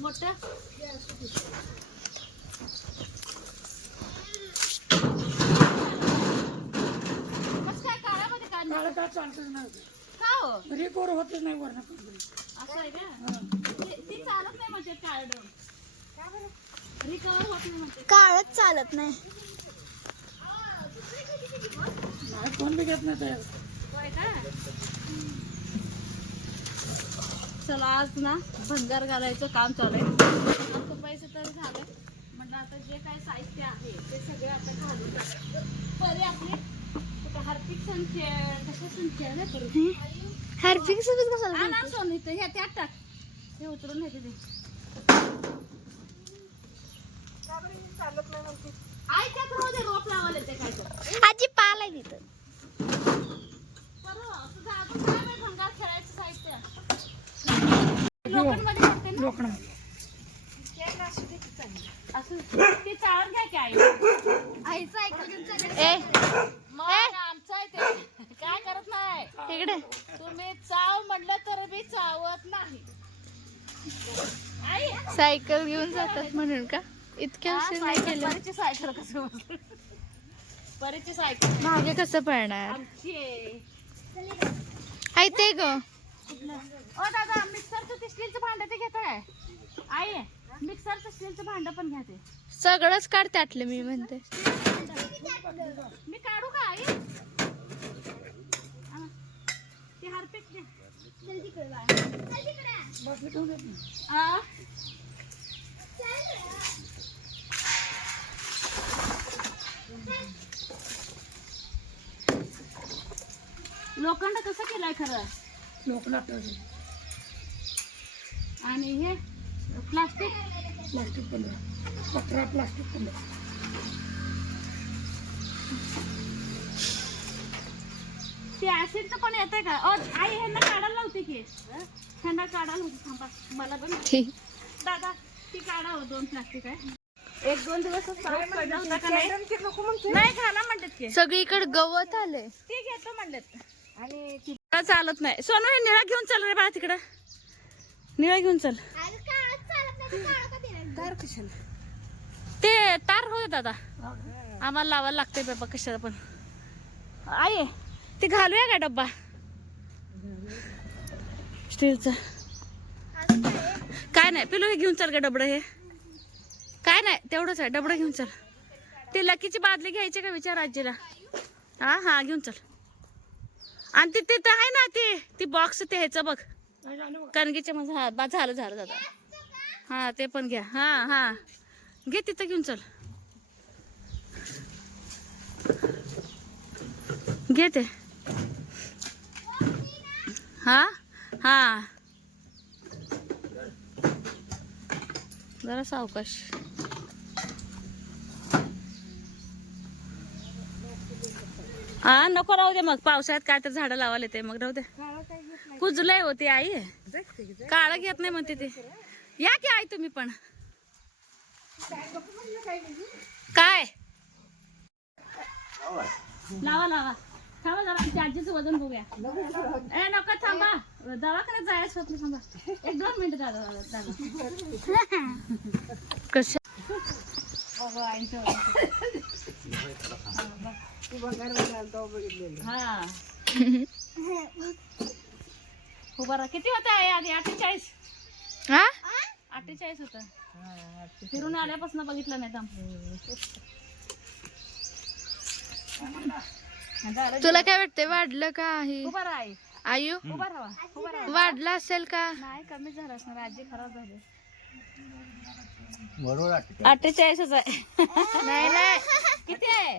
मोठं काळ का चालतच नाही का हो रिकोर होतच नाही वरण असं आहे का ती चालत नाही म्हणजे कार्ड रिकवर होत नाही म्हणजे काळच चालत नाही कोण बी घेत नाही तयार होय का चला आज ना भंगार घालायचं काम चालू आहे आमचं पैसे तर झालं म्हटलं आता जे काय साहित्य आहे ते सगळे आता घालून टाकायचं पहिले आपले हार्पिक संख्या कशा संख्या नाही करू हार्पिक सोबत कशाला ना सोनी तर हे त्यात टाक हे उतरून येते ते आई त्यात रोज रोप लावायला ते काय तर आजी पाल आहे तिथं भंगार खेळायचं साहित्य लोखंडमध्ये करते ना लोखंड असं ते चाळून घ्या की आई आईचं ऐकून मग आमचं आहे ते काय करत नाही तिकडे तुम्ही चाव म्हणलं तर बी चावत नाही आई सायकल घेऊन जातात म्हणून का इतक्या उशीर नाही केलं परीची सायकल कसं परीची सायकल मागे कसं पळणार आमची आहे. आई ते ग ओ दादा मिक्सरचं ते स्टीलचं भांडं ते घेत आहे आई मिक्सरचं स्टीलचं भांडं पण घ्या ते सगळंच काढ त्यातलं मी म्हणते मी काढू का आई ते हार्पिक दे आ? लोखंड कसं केलंय खरं लोखंडात आणि हे प्लास्टिक प्लास्टिक 15 प्लास्टिक 15 ते ऍसिडचं पण येतंय का आई ह्यांना काढायला लावते की ह्यांना काढायला होती थांबा मला पण ठीक दादा ती काढा हो 2 प्लास्टिक आहे 1-2 दिवसच पाऊस पडला होता का नाही नाही घाला म्हणतात की सगळीकडे गवत आलंय ते घेतो म्हणलेत आणि चालत नाही सोनू हे निळा घेऊन चल रे बाळा तिकडं निळा घेऊन चल ते तार होते दादा आम्हाला लावायला लागते बाबा कशाला पण आई ते घालूया का डब्बा स्टीलचा काय नाही पिलू हे घेऊन चल का डबडं हे काय नाही तेवढंच आहे डबडं घेऊन चल ते लकीची बादली घ्यायची का विचार आजीला हा हा घेऊन चल आणि ते तिथं आहे ना ती बॉक्स ते ह्याचं बघ कणगीच्या मध्ये हा झालं दादा हा ते पण घ्या हा हा घे तिथं घेऊन चल घे ते हा हा जरा सावकाश हा नको राहू दे मग पावसाळ्यात काय तर झाडं लावायला ते मग राहू दे कुजलंय होते आई काळं घेत नाही म्हणते ते या की आई तुम्ही पण काय लावा थांबा जरा आमच्या आजीचं वजन बघूया ए नको थांबा दवाखान्यात जायचं होत थांबा 1-2 मिनिटं दादा कसं हा उभा राहा किती होत आहे आधी 48 हा 48 होत फिरून आल्यापासून बघितलं नाही तुला काय वाटतंय वाढलं का आहे उभा राहा आई आयु उभा राहा वाढलं असेल का नाही कमी झालं असणार आजी खराब झाली 48 आहे नाही नाही किती आहे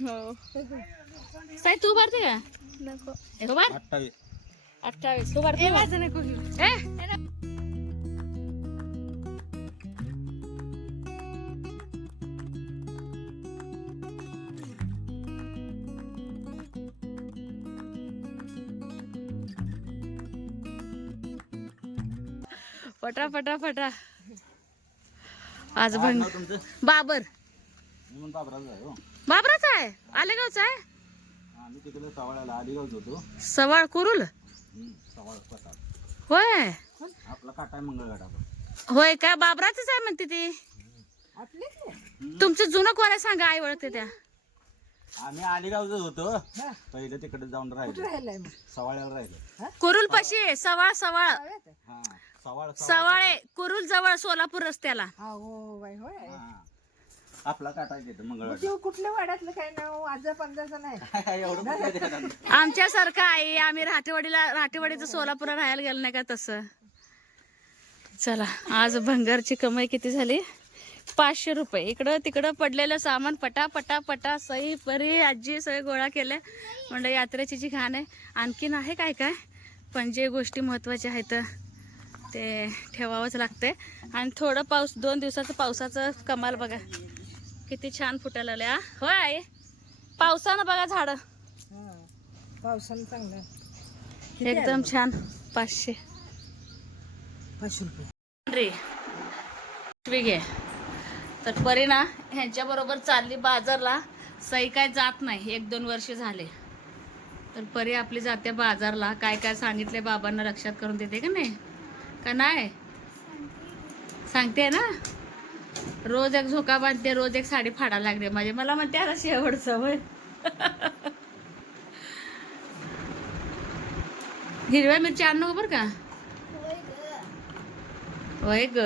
हो साई तू भरते का नको एक बार 28 तू भरते माझं नको घेऊ फटा फटा फटा आज पण बाबर बाबराचा आहे आलेगावचा आहे सवाळ कुरुल होय आपला काटा आहे मंगळगड आपण. होय का बाबराच आहे म्हणते ती. तुमचं जुनं कोण आहे सांगा, आई ओळखते त्या. आम्ही अलिगावच होतो पहिलं, तिकडे जाऊन राहिलो, सवाळ्याला राहिलो. कुरुल पाशी सवाळ सवाळ हा सवाळ सवाळे कुरुल जवळ सोलापूर रस्त्याला. हा. आपला काटा आहे तिथं मंगळगड. कुठल्या वाड्यातलं काय नाव आजा पंजाचं नाही. एवढं कुठलं ते आता. आमच्यासारखं आहे, आम्ही राठेवाडीचं सोलापूरला राहायला गेलो नाही का तसं. चला आज भंगारची कमाई किती झाली, 500 रुपये. इकडं तिकडं पडलेलं सामान पटा पटा पटा सई परी आजी सगळे गोळा केले. म्हणलं यात्रेची जी घाण आहे. आणखीन आहे काय काय, पण जे गोष्टी महत्त्वाच्या आहेत ते ठेवावंच लागते. आणि थोडं पाऊस, 2 दिवसाचं पावसाचं कमाल बघा किती छान फुटायला लागले. होय आई, पावसानं बघा झाडं पावसानं चांगलं एकदम छान. 500 रुपये घे. तर परी ना ह्यांच्या बरोबर चालली बाजारला. सई काय जात नाही, 1-2 वर्ष झाले. तर परी आपली जाते बाजारला. काय काय सांगितले बाबांना लक्षात करून देते का नाही, का नाही सांगते ना. रोज एक झोका बांधते, रोज एक साडी फाडायला लागते माझे. मला म्हणते आता शेवटचं होय. हिरव्या मिरची आणू बर का. होय ग.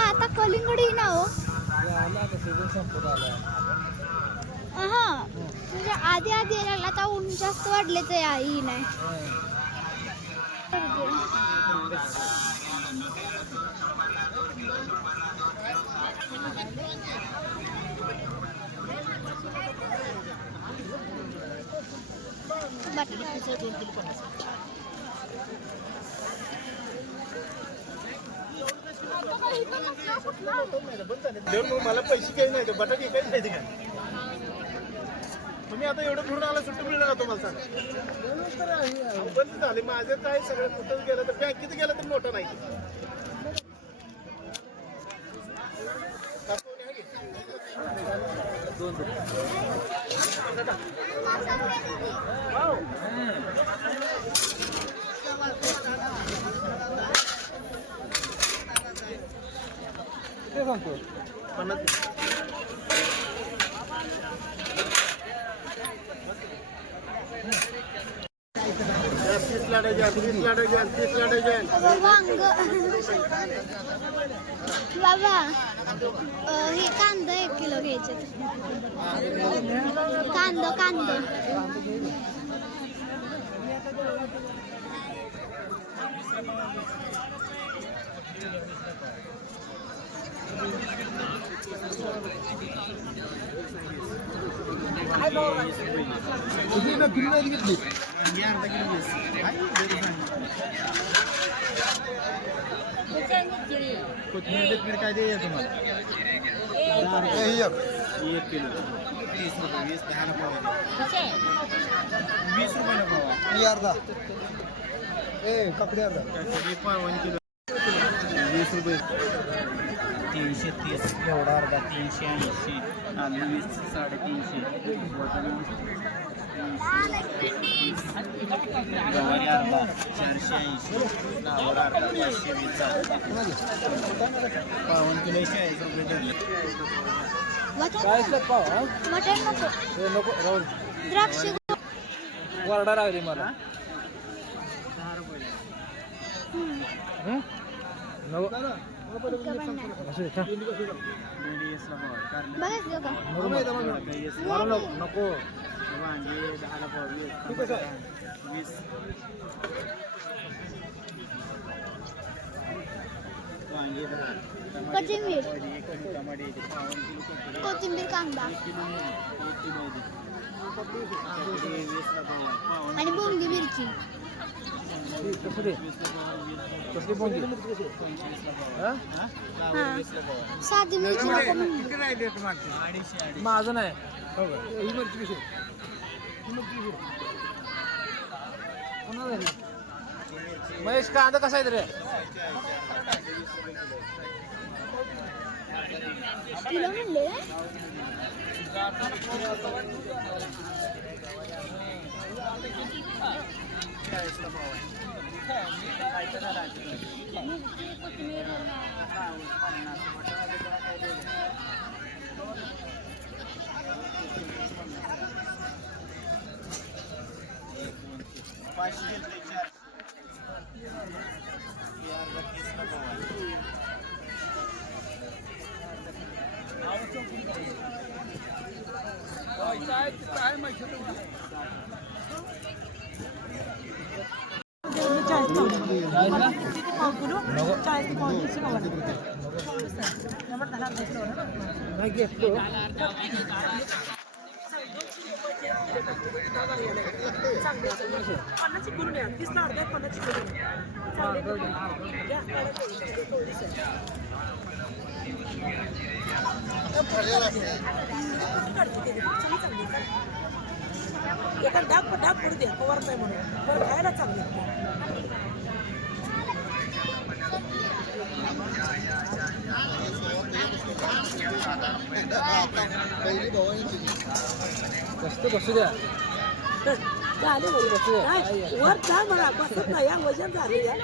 आता कलिंगड ना हो. हा म्हणजे आधी यायला आता ऊन जास्त वाढले तर ही नाही. मला पैसे काही नाही, बटाटे काही नाही का तुम्ही आता एवढं फिरून आला, सुट्टी मिळणार का तुम्हाला सांग. बंद झाले माझे काय सगळं. कुठं गेलं तर बँकेत गेलं तर मोठं नाही. ते सांगतो 50. बाबा हे कांदा 1 किलो घ्यायचे. कांदा कोथिंबीर काय दे तुम्हाला 1 किलो 30 रुपये 20 10 पाव 20 रुपयाला पाव अर्धा. कपडे अर्धा पाव 1 किलो 20 रुपये 330 एवढा अर्धा 380 आलू 20 350 गवारी अर्धा 480 नावर अर्धा 520 पाव 1 किलो 40 रुपये धरले. मटण नको राहुल द्राक्ष वरडा राहिली मला. नको वांगे 10 ला पाव 20 कोथिंबीर कांदा आणि बोंगी मिरची. हा. साधी मिरची नको म्हणून. माझं नाही महेश कांदा कसा आहे रे किलो म्हणले एका डाग पडू द्या पवार नाही म्हणून पण खायला चांगली. बसू द्या वर जा म्हणा बसत नाही या वजन झाले या.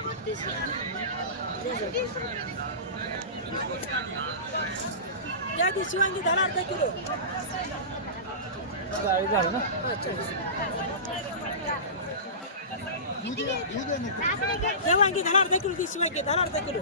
या दिवशी वांगी धरा अर्धा किलो. झालं ना या वांगी धरा अर्धा किलो. दिवशी वांगी धरा अर्धा किलो.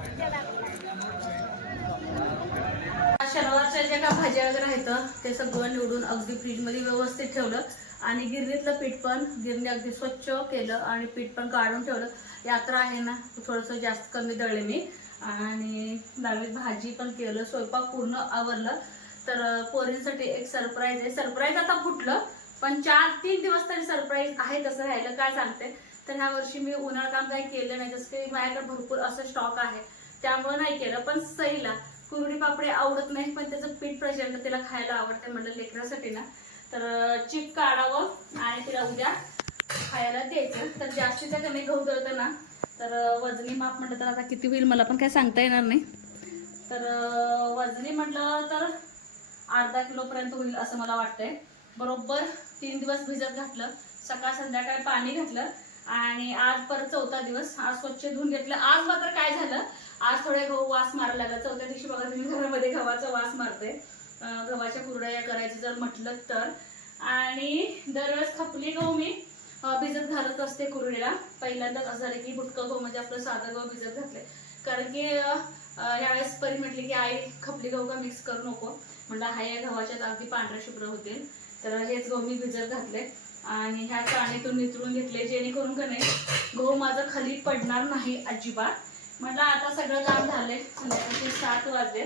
शनिवारच्या ज्या का भाज्या वगैरे आहेत ते सगळं निवडून अगदी फ्रीजमध्ये व्यवस्थित ठेवलं आणि गिरणीतलं पीठ पण गिरणी अगदी स्वच्छ केलं आणि पीठ पण काढून ठेवलं. यात्रा आहे ना थोडंसं जास्त कमी दळले मी आणि डाळीत भाजी पण केलं. स्वयंपाक पूर्ण आवरलं. तर पोरींसाठी एक सरप्राईज आहे. सरप्राईज आता फुटलं पण 4-3 दिवस तरी सरप्राईज आहे. तसं राहिलं काय सांगते तर ह्या वर्षी मी उन्हाळ काम काही केलं नाही. जसं की माझ्याकडे भरपूर असं स्टॉक आहे त्यामुळे नाही केलं. पण सईला कुरडी पापडी आवडत नाही पण त्याचं पीठ प्रचंड तिला खायला आवडते म्हणलं लेकरासाठी ना. तर चिक काढावं आणि तिला उद्या खायला द्यायचं. तर जास्तीचा कमी गहू दळतं ना तर वजनी माप म्हटलं तर आता किती होईल मला पण काय सांगता येणार नाही. तर वजनी म्हटलं तर अर्धा किलोपर्यंत होईल असं मला वाटतंय. बरोबर 3 दिवस भिजत घातलं. सकाळ संध्याकाळ पाणी घातलं आणि आज परत 4था दिवस. आज स्वच्छ धुवून घेतलं. आज मात्र काय झालं आज थोडे गहू वास मारायला लागला. 4थ्या दिवशी बघा तुम्ही घरामध्ये गव्हाचा वास मारते. गव्हाच्या कुरडया करायचं जर म्हटलं तर. आणि दरवेळेस खपली गहू मी भिजत घालत असते कुरडीला. पहिल्यांदाच असं झालं की बुटकं गहू म्हणजे आपलं साधं गहू भिजत घातले. कारण की यावेळेस परी म्हटली की आई खपली गहू का मिक्स करू नको. म्हणलं हा या गव्हाच्याच अगदी पांढऱ्या शुभ्र होतील. तर हेच गहू मी भिजत घातले आणि ह्या चाळणीतून नितळून घेतले जेणेकरून का नाही गहू माझं खाली पडणार नाही अजिबात. म्हटलं आता सगळं काम झालंय. संध्याकाळचे 7 वाजले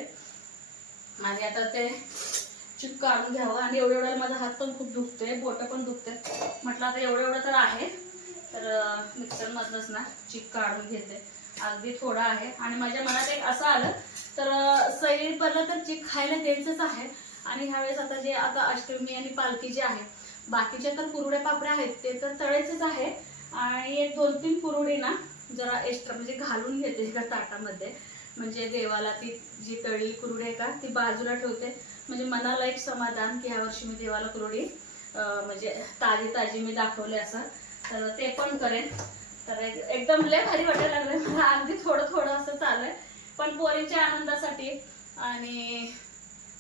आणि आता ते चिक काढून घ्यावं. आणि एवढं माझा हात पण खूप दुखतोय बोटं पण दुखते. म्हटलं आता एवढं तर आहे तर मिक्सरमधनंच ना चिक काढून घेते. अगदी थोडा आहे आणि माझ्या मनात एक असं आलं तर सैरी परत तर चिक खायला द्यायचंच आहे. आणि ह्यावेळेस आता जे आता अष्टमी आणि पालखी जे आहे बाकीच्या तर कुरड्या पापड्या आहेत ते तर तळायचेच आहे. आणि एक 2-3 कुरडी ना जरा एक्स्ट्रा म्हणजे घालून घेते एका ताटामध्ये. म्हणजे देवाला ती जी तळलेली कुरडी आहे का ती बाजूला ठेवते. म्हणजे मनाला एक समाधान की ह्या वर्षी मी देवाला कुरडी म्हणजे ताजी मी दाखवले असं. तर ते पण करेन. तर एकदम लय भारी वाटायला लागलं मला. अगदी थोडं असं चाललंय पण पोरीच्या आनंदासाठी आणि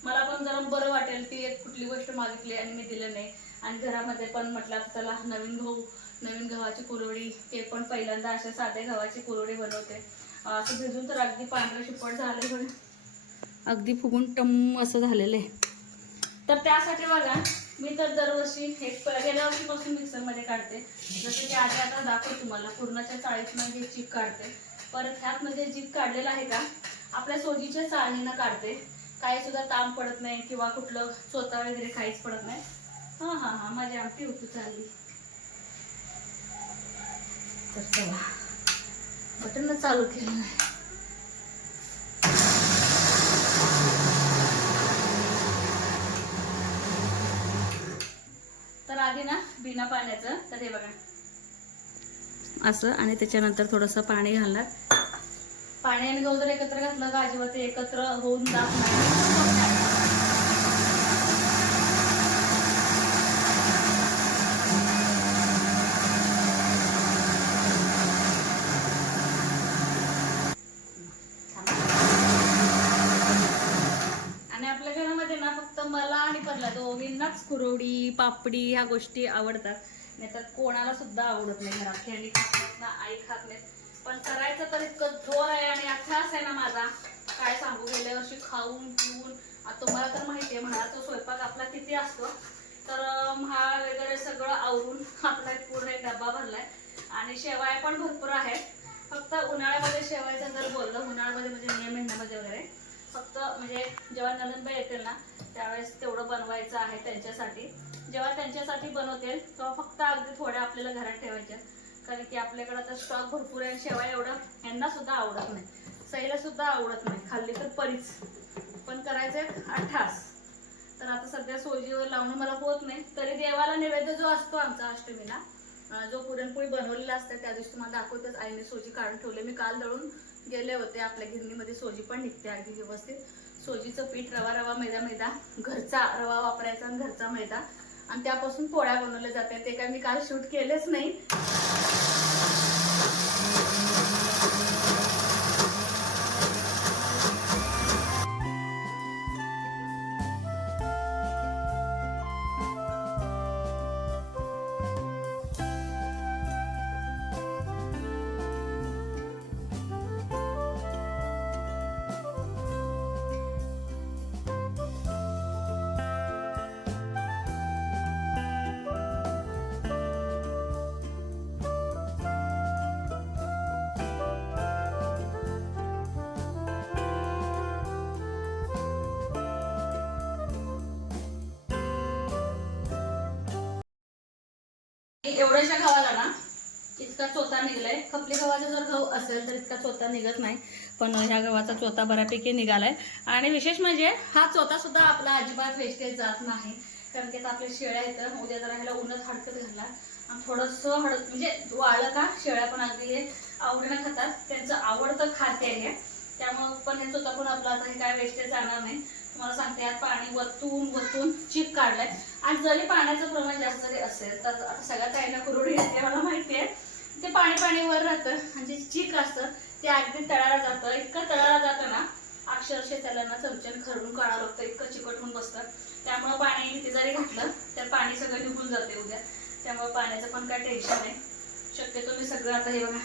मला पण जरा बरं वाटेल. ती एक कुठली गोष्ट मागितली आणि मी दिलं नाही. आणि घरामध्ये पण म्हटलं चला नवीन गव्हाची कुरवडी ते पण पहिल्यांदा अशा साध्या गव्हाची कुरवडी बनवते. असं भिजून तर अगदी पांढरं शिपट झाले पण अगदी फुगून टम असं झालेलं आहे. तर त्यासाठी बघा मी तर दरवर्षी गेल्या वर्षीपासून मिक्सरमध्ये काढते. जसं की आता दाखवते तुम्हाला पूर्णाच्या चाळीतनं जे चीक काढते. परत ह्यात म्हणजे चीक काढलेला आहे का आपल्या सोजीच्या चाळणीनं काढते. काही सुद्धा ताम पडत नाही किंवा कुठलं चोथा वगैरे काहीच पडत नाही. हा माझी आमटी होती चालली. तर चला बटन चालू केलं नाही. तर आधी ना बिना पाण्याचं, तर हे बघा असं, आणि त्याच्यानंतर थोडंसं पाणी घालणार. पाणी आणि गहू जर एकत्र घातलं का अजिबात ते एकत्र होऊन जात नाही. आणि आपल्या घरामध्ये ना फक्त मला आणि परला दोघींनाच कुरवडी पापडी ह्या गोष्टी आवडतात. नाही तर कोणाला सुद्धा आवडत नाही घरात. खेळणी खात नाहीत ना, आई खात नाहीत. पण करायचं तर इतकं जोर आहे आणि अभ्यास आहे ना माझा, काय सांगू. गेल्या वर्षी खाऊन पिऊन, आता तुम्हाला तर माहिती आहे म्हाळाचा स्वयंपाक आपला किती असतो. तर म्हाळ वगैरे सगळं आवरून आपला पूर्ण एक डब्बा भरलाय. आणि शेवाय पण भरपूर आहेत. फक्त उन्हाळ्यामध्ये शेवायचं जर बोललं, उन्हाळ्यामध्ये म्हणजे मे महिन्यामध्ये वगैरे फक्त म्हणजे जेव्हा नंदनबाई येतील ना त्यावेळेस तेवढं बनवायचं आहे त्यांच्यासाठी. जेव्हा त्यांच्यासाठी बनवतील तेव्हा फक्त अगदी थोड्या आपल्याला घरात ठेवायच्या, कारण की आपल्याकडे आता स्टॉक भरपूर आहे. शेवाय एवढं यांना सुद्धा आवडत नाही, सईला सुद्धा आवडत नाही. खाल्ली तर परीच, पण करायचं अठ्ठास. तर आता सध्या सोजीवर लावणं मला होत नाही. तरी देवाला नैवेद्य जो असतो आमचा अष्टमीला, जो पुरणपोळी बनवलेला असते त्या दिवशी तुम्हाला दाखवतेच. आईने सोजी काढून ठेवले. मी काल दळून गेले होते. आपल्या गिरणीमध्ये सोजी पण निघते अगदी व्यवस्थित. सोजीचं पीठ रवा मैदा घरचा रवा वापरायचा आणि घरचा मैदा, आणि त्यापासून पोळ्या बनवल्या जातात. ते काय मी काल शूट केलेच नाही. एवढ्याशा गव्हाला ना इतका चोथा निघलाय. खपली गव्हाचा जर गहू असेल तर इतका चोथा निघत नाही, पण ह्या गव्हाचा चोथा बऱ्यापैकी निघालाय. आणि विशेष म्हणजे हा चोथा सुद्धा आपला अजिबात वेस्टेज जात नाही, कारण की आता आपल्या शेळ्या आहेत. उद्या जरा ह्याला उन्हात हडकत घालणार आणि थोडंसं म्हणजे वाळलं का शेळ्या पण अगदी हे आवडीनं खातात. त्यांचं आवडतं खाद्य आहे, त्यामुळं पण हे चोथा पण आपला आता हे काय वेस्टेज जाणार नाही. तुम्हाला सांगते यात पाणी वतून चीक काढलाय. आणि जरी पाण्याचं प्रमाण जास्त जरी असेल तर आता सगळ्यात आईला कुरवडी येते मला माहिती आहे. ते पाणी वर राहतं आणि जे चीक असतं ते अगदी तळाला जातं. इतकं तळाला जातं ना अक्षरशः त्याला ना चमच्याने खरडून काढावं लागतं, इतकं चिकट होऊन बसतं. त्यामुळं पाणी किती जरी घातलं तर पाणी सगळं निघून जाते उद्या. त्यामुळे पाण्याचं पण काय टेन्शन नाही. शक्यतो मी सगळं आता हे बघा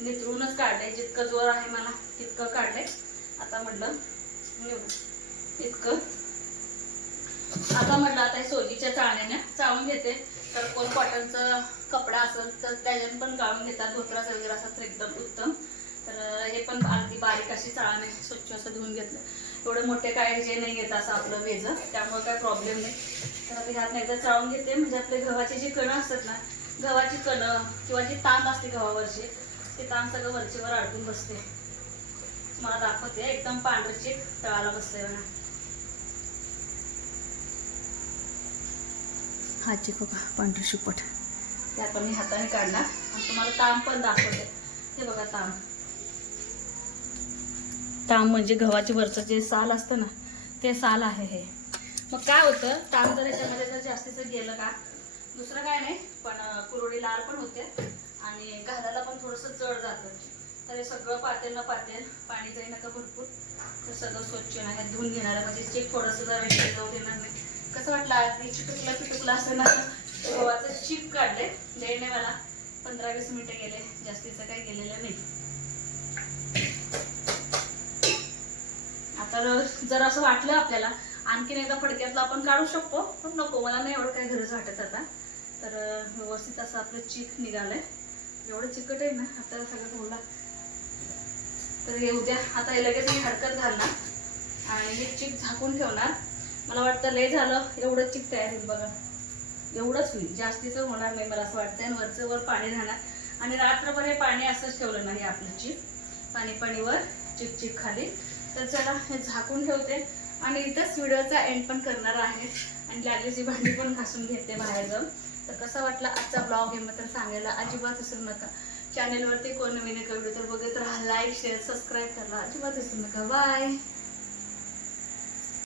नितरूनच काढलंय. जितकं जोर आहे मला तितकं काढलंय. आता म्हटलं इतकं आता हे सोजीच्या चाळण्याने चाळून घेते. तर कोण कॉटनचा कपडा असेल तर त्याच्याने पण गाळून घेतात. धोत्राचा वगैरे असेल तर एकदम उत्तम. तर हे पण अगदी बारीक अशी चाळणे स्वच्छ असं धुवून घेतलं. एवढे मोठे काय जे नाही घेत असं आपलं वेझं, त्यामुळे काय प्रॉब्लेम नाही. तर आता ह्यात एकदा चाळून घेते. म्हणजे आपले गव्हाची जी कणं असतात ना, गव्हाची कणं किंवा जी तांब असते गव्हावरची, ते तांब सगळं वरचीवर अडकून बसते. मला दाखवते एकदम पांढरची तळाला बसले बघा. हा चिक पांढर शिपट ते आता मी हाताने काढणार आणि तुम्हाला तांब पण दाखवते. हे बघा तांब म्हणजे गव्हाच्या वरचं जे साल असतं ना ते साल आहे हे. मग काय होतं तांब जर याच्यामध्ये जर जास्तीचं गेलं का दुसरं काय नाही, पण कुरवडी लाल पण होते आणि घालायला पण थोडंसं जड जातं. तर हे सगळं पातेल पाणी जाई नका भरपूर. तर सगळं स्वच्छ नाही धुवून घेणार आहे. म्हणजे चीक थोडंसं जर वेगळं जाऊ देणार नाही. कसं वाटलं अगदी चिटुकला असं ना गव्हाचं चीक काढले. लेणे मला 15-20 मिनिटं गेले, जास्तीचं काही गेलेलं नाही. आता जर असं वाटलं आपल्याला आणखीन एकदा फडक्यातलं आपण काढू शकतो, पण नको मला नाही एवढं काही गरज वाटत आता. तर व्यवस्थित असं आपलं चीक निघालंय. एवढं चिकट आहे ना आता सगळं धुवला. तर हे उद्या आता हे लगेच मी हडकत घालणार आणि हे चिक झाकून ठेवणार. मला वाटतं लय झालं एवढं चिक तयार होईल बघा, एवढंच होईल, जास्तीचं होणार नाही मला असं वाटतंय. आणि वरचं वर पाणी राहणार आणि रात्रभर हे पाणी असंच ठेवलं नाही आपलं चिक, पाणी वर चिक चिक खाली. तर चला हे झाकून ठेवते आणि इथंच व्हिडिओचा एंड पण करणार आहे आणि लागलीची भांडी पण घासून घेते बाहेर जाऊन. तर कसा वाटला आजचा ब्लॉग हे मात्र सांगायला अजिबात विसरू नका. चॅनेलवरती कोण नवीन व्हिडिओ तर बघत राहा, लाईक शेअर सबस्क्राईब करायला अजिबात विसरू नका. बाय.